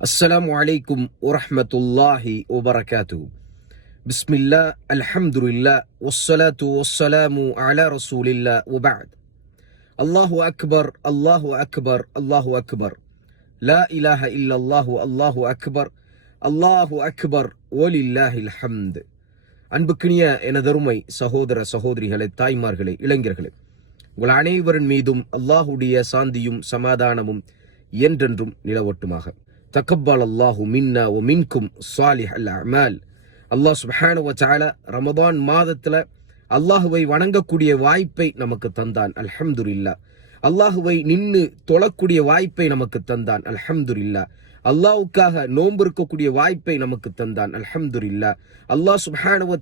അസ്സലാമു അലൈക്കും വറഹ്മത്തുള്ളാഹി വബറകാതു ബിസ്മില്ല അൽഹംദുലില്ലാ വസ്സലാത്തു വസ്സലാമു അലാ റസൂലില്ലാ വബഅദ്. അല്ലാഹു അക്ബർ അല്ലാഹു അക്ബർ അല്ലാഹു അക്ബർ. ലാ ഇലാഹ ഇല്ലല്ലാഹു അല്ലാഹു അക്ബർ അல்லாஹு അക്ബർ ஓலில்லாஹில் ஹம்து அன்புக்கினிய സഹോദര സഹോദരികളെ சகோதரிகளே தாய்மார்களே இளைஞர்களே உங்கள் அனைவரின் மீதும் அல்லாஹுடைய சாந்தியும் சமாதானமும் என்றென்றும் நிலவட்டுமாக தக்கப்பால் அல்லாஹு மின்னா ஒ மின்கும் சாலிஹ் அல் அமால் அல்லாஹ் சுபஹானு வச்சால ரமதான் மாதத்தில் அல்லாஹுவை வணங்கக்கூடிய வாய்ப்பை நமக்கு தந்தான். அல்ஹம்துலில்லா அல்லாஹுவை நின்று தொழக்கூடிய வாய்ப்பை நமக்கு தந்தான். அல்ஹம்துலில்லா அல்லாவுக்காக நோன்பு இருக்கக்கூடிய வாய்ப்பை நமக்கு தந்தான். அல்ஹம்துலில்லா அல்லாஹ் சுப்ஹானு வ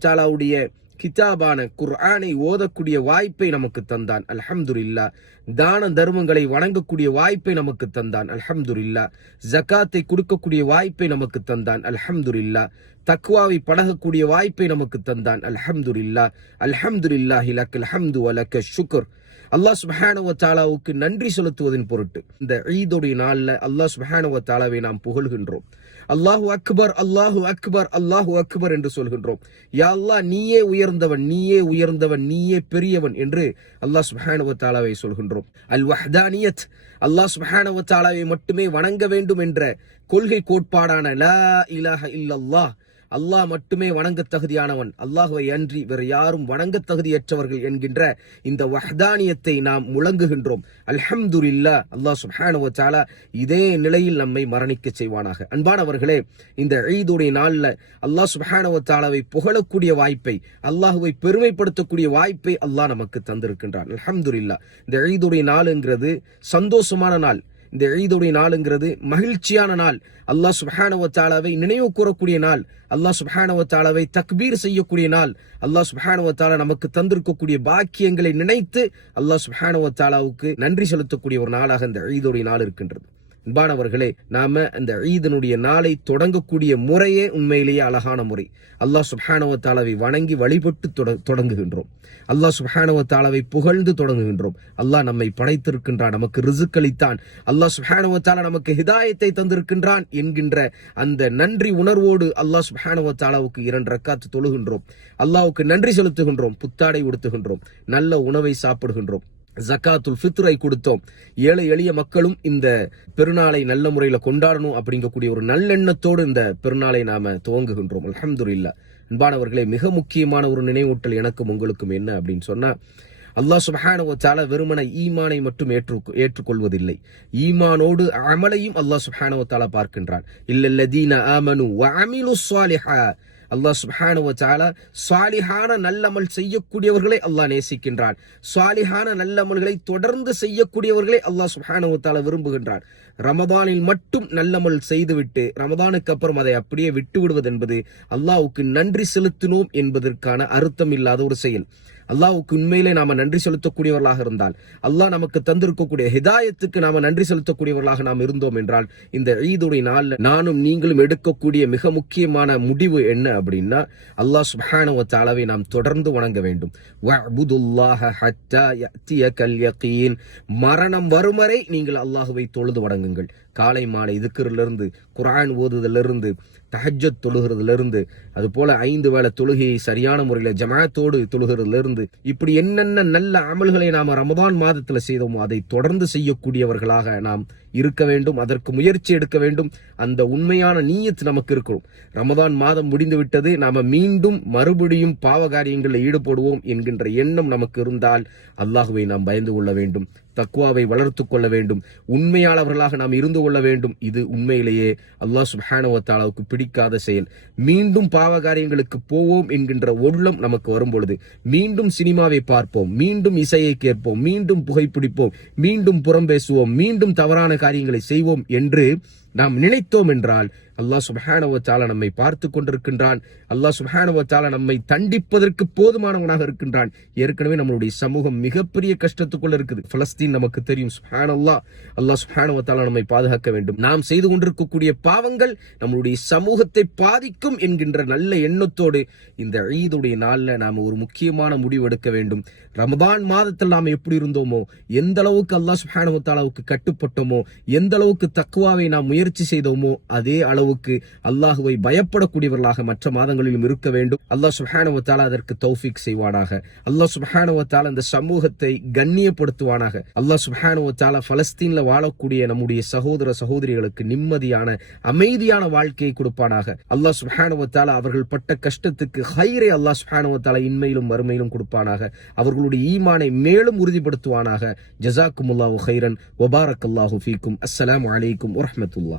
கிதாபான குர்ஆனை ஓதக்கூடிய வாய்ப்பை நமக்கு தந்தான். அல்ஹம்துலில்லா. தான தர்மங்களை வணங்கக்கூடிய வாய்ப்பை நமக்கு தந்தான். அல்ஹம்துலில்லா. ஜகாத்தை கொடுக்கக்கூடிய வாய்ப்பை நமக்கு தந்தான். அல்ஹம்துலில்லா. தக்வாவை பழகக்கூடிய வாய்ப்பை நமக்கு தந்தான். அல்ஹம்துலில்லா. அல்ஹம்துலில்லாஹி லக்கல் ஹம்து வலக்க ஷுக்ர். அல்லாஹ் சுப்ஹானஹு தாலாவுக்கு நன்றி செலுத்துவதன் பொருட்டு இந்த ஈதுடைய நாளில் அல்லாஹ் சுப்ஹானஹு தாலாவை நாம் புகழ்கின்றோம். அல்லாஹு அக்பர் அல்லாஹு அக்பர் அல்லாஹு அக்பர் என்று சொல்கின்றோம். யா அல்லாஹ் நீயே உயர்ந்தவன் நீயே உயர்ந்தவன் நீயே பெரியவன் என்று அல்லாஹ் சுப்ஹானஹு தாலாவை சொல்கின்றோம். அல் வஹ்தானியத் அல்லாஹ் சுப்ஹானஹு தாலாவை மட்டுமே வணங்க வேண்டும் என்ற கொள்கை கோட்பாடான லா இலாஹ இல்லல்லாஹ் அல்லாஹ் மட்டுமே வணங்க தகுதியானவன். அல்லாஹுவை அன்றி வேறு யாரும் வணங்க தகுதியற்றவர்கள் என்கின்ற இந்த வஹ்தானியத்தை நாம் முழங்குகின்றோம். அல்ஹம்துலில்லா அல்லாஹ் சுஹானுவ சாலா இதே நிலையில் நம்மை மரணிக்க செய்வானாக. அன்பானவர்களே இந்த ஈதுடைய நாளில் அல்லாஹ் சுஹானுவ சாலாவை புகழக்கூடிய வாய்ப்பை அல்லாஹுவை பெருமைப்படுத்தக்கூடிய வாய்ப்பை அல்லாஹ் நமக்கு தந்திருக்கின்றான். அல்ஹம்துலில்லா இந்த ஈதுடைய நாளுங்கிறது சந்தோஷமான நாள். இந்த ஈதுடைய நாளுங்கிறது மகிழ்ச்சியான நாள். அல்லாஹ் சுபஹானவத்தாலாவை நினைவு கூறக்கூடிய நாள். அல்லாஹ் சுபஹானவத்தாலாவை தக்பீர் செய்யக்கூடிய நாள். அல்லாஹ் சுபஹானவத்தாலா நமக்கு தந்திருக்கக்கூடிய பாக்கியங்களை நினைத்து அல்லாஹ் சுபஹானவத்தாலாவுக்கு நன்றி செலுத்தக்கூடிய ஒரு நாளாக இந்த ஈதுடைய நாள் இருக்கின்றது. அன்பானவர்களே நாம அந்த ஈதனுடைய நாளை தொடங்கக்கூடிய முறையே உண்மையிலேயே அழகான முறை. அல்லாஹ் சுப்ஹானவ தாலாவை வணங்கி வழிபட்டு தொடங்குகின்றோம். அல்லாஹ் சுஹானவ தாலாவை புகழ்ந்து தொடங்குகின்றோம். அல்லாஹ் நம்மை படைத்திருக்கின்றான் நமக்கு ரிசுக்களித்தான் அல்லாஹ் சுஹானவ தாலா நமக்கு ஹிதாயத்தை தந்திருக்கின்றான் என்கின்ற அந்த நன்றி உணர்வோடு அல்லாஹ் சுஹானவ தாலாவுக்கு இரண்டு ரக்காத்து தொழுகின்றோம். அல்லாவுக்கு நன்றி செலுத்துகின்றோம் புத்தாடை உடுத்துகின்றோம் நல்ல உணவை சாப்பிடுகின்றோம். ஜக்காத்துல் ஃபித்ரை கொடுத்தோம். ஏழை எளிய மக்களும் இந்த பெருநாளை நல்ல முறையில் கொண்டாடணும் அப்படிங்கக்கூடிய ஒரு நல்லெண்ணத்தோடு இந்த பெருநாளை நாம துவங்குகின்றோம். அலமதுல்லா அன்பானவர்களே மிக முக்கியமான ஒரு நினைவூட்டல் எனக்கும் உங்களுக்கும் என்ன அப்படின்னு சொன்னா அல்லாஹ் சுபஹானு தால வெறுமன ஈமானை மட்டும் ஏற்று ஏற்றுக்கொள்வதில்லை. ஈமானோடு அமலையும் அல்லாஹ் சுபஹானு தாலா பார்க்கின்றான். இல்லல்லதீன ஆமனு வஅமிலு ஸாலிஹா. அல்லாஹ் சுப்ஹானு வச்சால சாலிஹான நல்லமல் செய்யக்கூடியவர்களை அல்லாஹ் நேசிக்கின்றான். சுவாலிஹான நல்லமல்களை தொடர்ந்து செய்யக்கூடியவர்களை அல்லாஹ் சுப்ஹானு வத்தால விரும்புகின்றான். ரமதானில் மட்டும் நல்லமல் செய்துவிட்டு ரமதானுக்கு அப்புறம் அதை அப்படியே விட்டு விடுவது என்பது அல்லாஹுக்கு நன்றி செலுத்தினோம் என்பதற்கான அர்த்தம் இல்லாத ஒரு செயல். அல்லாவுக்கு உண்மையிலே நாம நன்றி செலுத்தக்கூடியவர்களாக இருந்தால் அல்லாஹ் நமக்கு தந்திருக்கக்கூடிய ஹிதாயத்துக்கு நாம நன்றி செலுத்தக்கூடியவர்களாக நாம் இருந்தோம் என்றால் இந்த ஈதுடைய நாளில் நானும் நீங்களும் எடுக்கக்கூடிய மிக முக்கியமான முடிவு என்ன அப்படின்னா அல்லாஹ் சுப்ஹானஹு தாலாவை நாம் தொடர்ந்து வணங்க வேண்டும். மரணம் வரும் வரை நீங்கள் அல்லாஹுவை தொழுது வணங்குங்கள். காலை மாலை இதுக்கிறிலிருந்து குரான் ஓதுதலிருந்து தஹஜத் தொழுகிறதுலேருந்து அதுபோல் ஐந்து வேளை தொழுகையை சரியான முறையில் ஜமாத்தோடு தொழுகிறதுலேருந்து இப்படி என்னென்ன நல்ல அமல்களை நாம் ரமதான் மாதத்தில் செய்தோமோ அதை தொடர்ந்து செய்யக்கூடியவர்களாக நாம் இருக்க வேண்டும் அதற்கு முயற்சி எடுக்க வேண்டும். அந்த உண்மையான நீயத்து நமக்கு இருக்கணும். ரமதான் மாதம் முடிந்து விட்டது மீண்டும் மறுபடியும் பாவ காரியங்களில் ஈடுபடுவோம் என்கின்ற எண்ணம் நமக்கு இருந்தால் அல்லாஹுவை நாம் பயந்து கொள்ள வேண்டும். தக்குவாவை வளர்த்து கொள்ள வேண்டும். உண்மையாளவர்களாக நாம் இருந்து கொள்ள வேண்டும். இது உண்மையிலேயே அல்லாஹ் சுஹானுவத்தாலாவுக்கு பிடிக்காத செயல். மீண்டும் பாவ காரியங்களுக்கு போவோம் என்கின்ற உள்ளம் நமக்கு வரும் பொழுது மீண்டும் சினிமாவை பார்ப்போம் மீண்டும் இசையை கேட்போம் மீண்டும் புகைப்பிடிப்போம் மீண்டும் புறம் பேசுவோம் மீண்டும் தவறான காரியங்களை செய்வோம் என்று நாம் நினைத்தோம் என்றால் அல்லாஹ் சுபஹானவத்தால நம்மை பார்த்து கொண்டிருக்கின்றான். அல்லாஹ் சுபஹானவத்தால நம்மை தண்டிப்பதற்கு போதுமானவனாக இருக்கின்றான். ஏற்கனவே நம்மளுடைய சமூகம் மிகப்பெரிய கஷ்டத்துக்குள்ள இருக்குது. பலஸ்தீன் நமக்கு தெரியும். சுஹான் அல்லாஹ் அல்லாஹ் சுஹானவத்தால நம்மை பாதுகாக்க வேண்டும். நாம் செய்து கொண்டிருக்கக்கூடிய பாவங்கள் நம்மளுடைய சமூகத்தை பாதிக்கும் என்கின்ற நல்ல எண்ணத்தோடு இந்த ஈதுடைய நாளில் நாம் ஒரு முக்கியமான முடிவு எடுக்க வேண்டும். ரமதான் மாதத்தில் நாம் எப்படி இருந்தோமோ எந்த அளவுக்கு அல்லாஹ் சுஹானவத்தாலாவுக்கு கட்டுப்பட்டோமோ எந்த அளவுக்கு தக்குவாவை நாம் முயற்சி செய்தோமோ அதே அளவுக்கு அல்லாஹுவை பயப்படக்கூடியவர்களாக மற்ற மாதங்களிலும் இருக்க வேண்டும். அல்லாஹ் சுஹானவத்தாலா அதற்கு தௌஃபிக் செய்வானாக. அல்லாஹ் சுஹானவத்தாலா அந்த சமூகத்தை கண்ணியப்படுத்துவானாக. அல்லாஹ் சுஹானுவத்தால பலஸ்தீன்ல வாழக்கூடிய நம்முடைய சகோதர சகோதரிகளுக்கு நிம்மதியான அமைதியான வாழ்க்கையை கொடுப்பானாக. அல்லாஹ் சுஹானுவத்தால அவர்கள் பட்ட கஷ்டத்துக்கு ஹைரை அல்லாஹ் சுஹானவத்தாலா இன்மையிலும் மறுமையிலும் கொடுப்பானாக. அவர்களுடைய ஈமானை மேலும் உறுதிப்படுத்துவானாக. ஜசாக்குமுல்லாஹு ஹைரன் ஒபாரக் அல்லாஹு ஃபீக்கும். அஸ்ஸலாமு அலைக்கும் வரமத்துல்லா